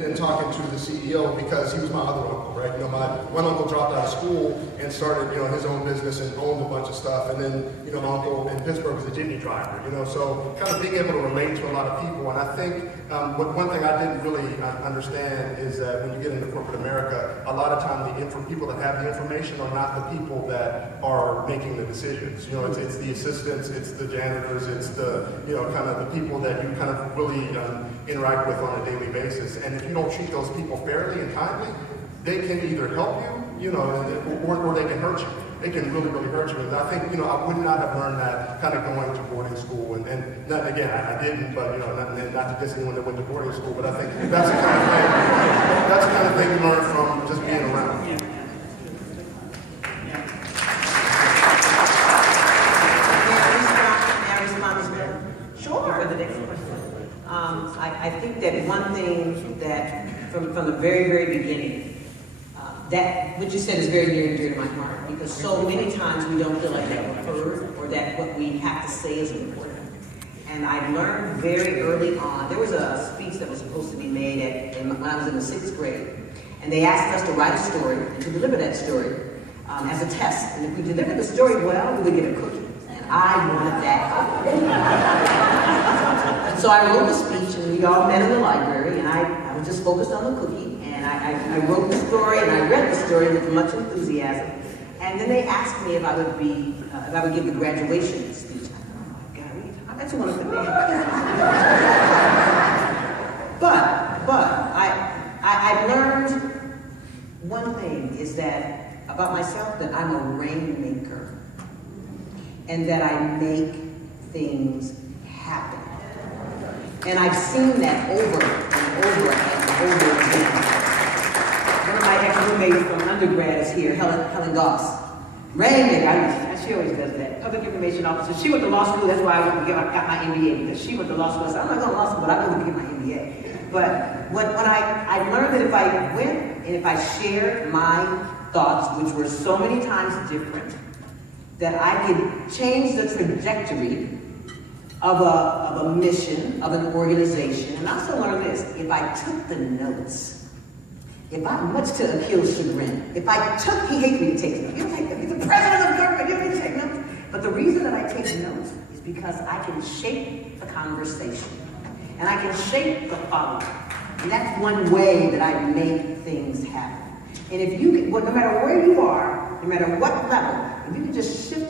then talking to the CEO because he was my other uncle, right? You know, my one uncle dropped out of school and started, you know, his own business and owned a bunch of stuff. And then, you know, my uncle in Pittsburgh was a jitney driver, you know, so kind of being able to relate to a lot of people. And I think one thing I didn't really understand is that when you get into corporate America, a lot of times the people that have the information are not the people that are making the decisions. You know, it's the assistants, it's the janitors, it's the, you know, kind of the people that you kind of really interact with on a daily basis. And if you don't treat those people fairly and kindly, they can either help you, you know, or they can hurt you. They can really, really hurt you. And I think, you know, I would not have learned that kind of going to boarding school. And not, again, I didn't, but, you know, not to diss anyone that went to boarding school, but I think that's the kind of thing you learn from just being around. I think that one thing that from the very, very beginning, that what you said is very near and dear to my heart, because so many times we don't feel like that we're heard or that what we have to say is important. And I learned very early on, there was a speech that was supposed to be made when I was in the 6th grade, and they asked us to write a story and to deliver that story as a test. And if we delivered the story well, we would get a cookie. And I wanted that. So I wrote the speech, and we all met in the library, and I was just focused on the cookie, and I wrote the story, and I read the story with much enthusiasm. And then they asked me if I would give the graduation speech. I thought, oh my God, I bet you want to put that. But I learned one thing is that about myself, that I'm a rainmaker, and that I make things happen. And I've seen that over and over and over again. One of my ex-roommates from undergrad is here, Helen Goss. Rainmaker, she always does that. Public information officer. She went to law school, that's why I got my MBA, because she went to law school. I said, I'm not going to law school, but I'm going to get my MBA. But when I learned that if I went and if I shared my thoughts, which were so many times different, that I could change the trajectory of a mission, of an organization. And I also learned this, if I took the notes, much to Akil's chagrin, he hates me to take notes. He's the president of the government, you don't need to take notes. But the reason that I take notes is because I can shape the conversation. And I can shape the follow-up. And that's one way that I make things happen. And if you can, no matter where you are, no matter what level, if you can just shift